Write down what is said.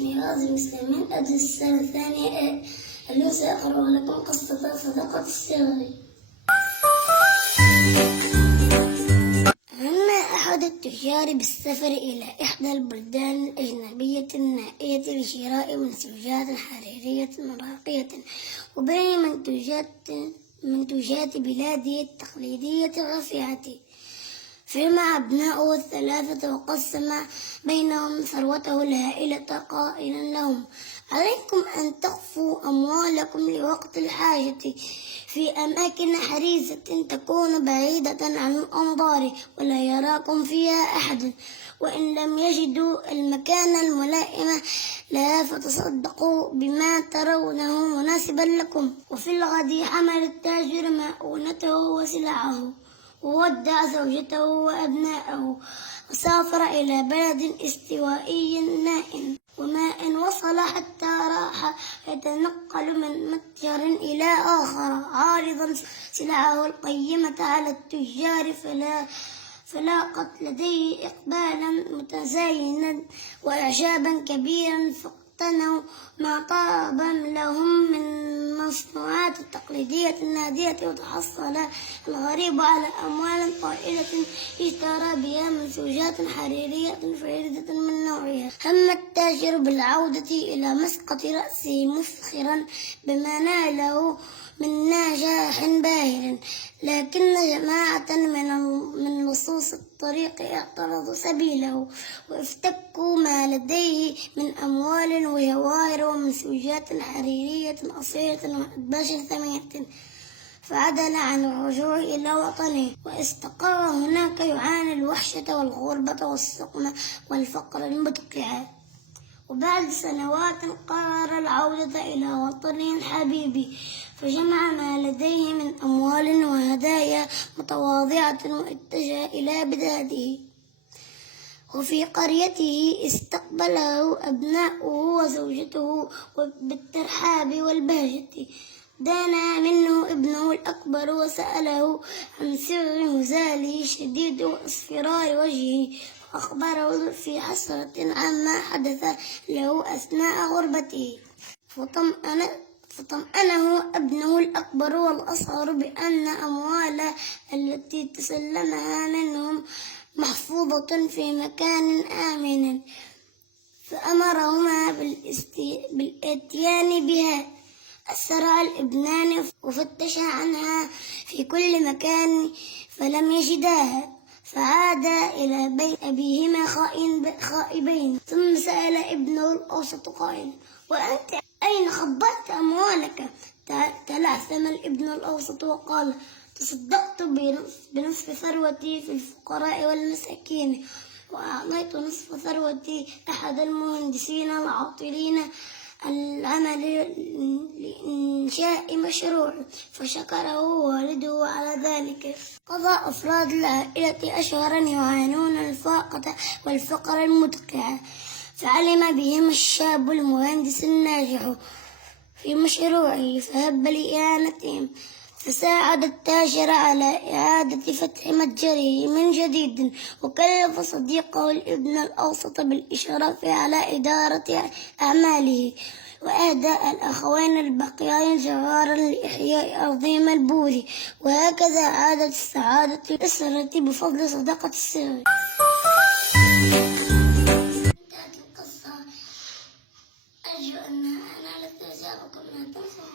اسمي غازي مسلمين، أدرس السنة الثانية. اليوم سأقرأ لكم قصة صداقة الصغر. هم أحد التجار بالسفر إلى إحدى البلدان الأجنبية النائية لشراء منتوجات حريرية راقية، وبين منتوجات بلاده التقليدية الرفيعة. فجمع أبناؤه الثلاثة وقسم بينهم ثروته الهائلة قائلا لهم: عليكم أن تخفوا أموالكم لوقت الحاجة في أماكن حريزة تكون بعيدة عن الأنظار ولا يراكم فيها أحد، وإن لم يجدوا المكان الملائم لها فتصدقوا بما ترونه مناسبا لكم. وفي الغد حمل التاجر مؤونته وسلعه، وودع زوجته وأبناءه، وسافر إلى بلد استوائي نائم وماء، وصل حتى راح يتنقل من متجر إلى آخر عارضا سلعه القيمة على التجار، فلاقت لديه إقبالا متزاينا وإعجابا كبيرا، فاقتنوا ما طاب لهم من المصنوعات التقليدية النادرة، وتحصل الغريب على أموال طائلة اشترى بها منتوجات حريرية فريدة من نوعها. هم التاجر بالعودة إلى مسقط رأسه مفخرا بما ناله من نجاح باهر، لكن جماعة من لصوص الطريق اعترضوا سبيله وافتكوا ما لديه من أموال وجواهر ومنتوجات حريرية أصيلة وأدباش ثمينة، فعدل عن الرجوع إلى وطنه واستقر هناك يعاني الوحشة والغربة والسقم والفقر المدقع. وبعد سنوات قرر العودة إلى وطنه الحبيب، فجمع ما لديه من أموال وهدايا متواضعة واتجه إلى بلاده. وفي قريته استقبله أبناؤه وزوجته بالترحاب والبهجة. دنا منه ابنه الأكبر وسأله عن سر هزاله شديد واصفرار وجهه، وأخبره في حسرة عما حدث له أثناء غربته. فطمأنه ابنه الأكبر والأصغر بأن أموال التي تسلمها منهم محفوظة في مكان آمن، فأمرهما بالإتيان بها. أسرع الابنان وفتشا عنها في كل مكان فلم يجداها، فعادا إلى بيت أبيهما خائبين. ثم سأل ابنه الأوسط قائلا: وأنت أين خبأت أموالك؟ تلعثم الابن الأوسط وقال: تصدقت بنصف ثروتي في الفقراء والمساكين، وأعطيت نصف ثروتي أحد المهندسين العاطلين العمل لإنشاء مشروع، فشكره والده على ذلك. قضى أفراد العائلة أشهرا يعانون الفاقة والفقر المدقع، فعلم بهم الشاب المهندس الناجح في مشروعه فهب لإعانتهم، فساعد التاجر على إعادة فتح متجره من جديد، وكلف صديقه الابن الأوسط بالإشراف على إدارة أعماله، وأهدى الأخوين البقيان جوارا لإحياء أرضهم البور. وهكذا عادت السعادة الأسرة بفضل صداقة الصغر. انتهت القصة. أرجو أن أنالت إعجابكم. لا تنسوا